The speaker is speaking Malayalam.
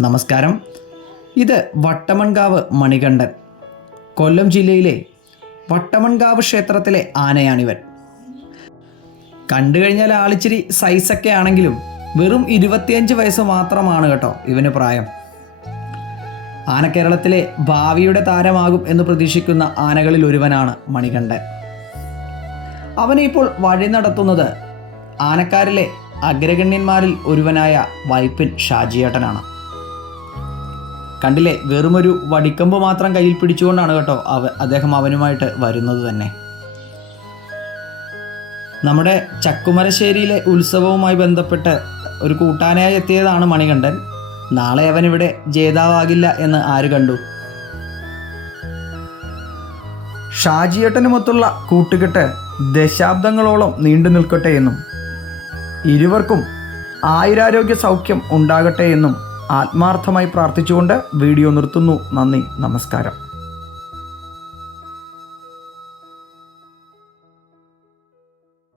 നമസ്കാരം. ഇത് വട്ടമൺകാവ് മണികണ്ഠൻ കൊല്ലം ജില്ലയിലെ വട്ടമൺകാവ് ക്ഷേത്രത്തിലെ ആനയാണിവൻ. കണ്ടു കഴിഞ്ഞാൽ ആളിച്ചിരി സൈസൊക്കെ ആണെങ്കിലും വെറും ഇരുപത്തിയഞ്ച് വയസ്സ് മാത്രമാണ് കേട്ടോ ഇവന് പ്രായം. ആന കേരളത്തിലെ ഭാവിയുടെ താരമാകും എന്ന് പ്രതീക്ഷിക്കുന്ന ആനകളിൽ ഒരുവനാണ് മണികണ്ഠൻ. അവനെ ഇപ്പോൾ വഴി നടത്തുന്നത് ആനക്കാരിലെ അഗ്രഗണ്യന്മാരിൽ ഒരുവനായ വൈപ്പിൻ ഷാജിയേട്ടനാണ്. കണ്ടില്ലേ വെറുമൊരു വടിക്കമ്പ് മാത്രം കയ്യിൽ പിടിച്ചുകൊണ്ടാണ് കേട്ടോ അവ അദ്ദേഹം അവനുമായിട്ട് വരുന്നത് തന്നെ. നമ്മുടെ ചക്കുമരശ്ശേരിയിലെ ഉത്സവവുമായി ബന്ധപ്പെട്ട് ഒരു കൂട്ടാനായി എത്തിയതാണ് മണികണ്ഠൻ. നാളെ അവനിവിടെ ജേതാവാകില്ല എന്ന് ആര് കണ്ടു? ഷാജിയേട്ടനുമൊത്തുള്ള കൂട്ടുകെട്ട് ദശാബ്ദങ്ങളോളം നീണ്ടു നിൽക്കട്ടെ എന്നും ഇരുവർക്കും ആയുരാരോഗ്യ സൗഖ്യം ഉണ്ടാകട്ടെ എന്നും ആത്മാർത്ഥമായി പ്രാർത്ഥിച്ചുകൊണ്ട് വീഡിയോ നിർത്തുന്നു. നന്ദി. നമസ്കാരം.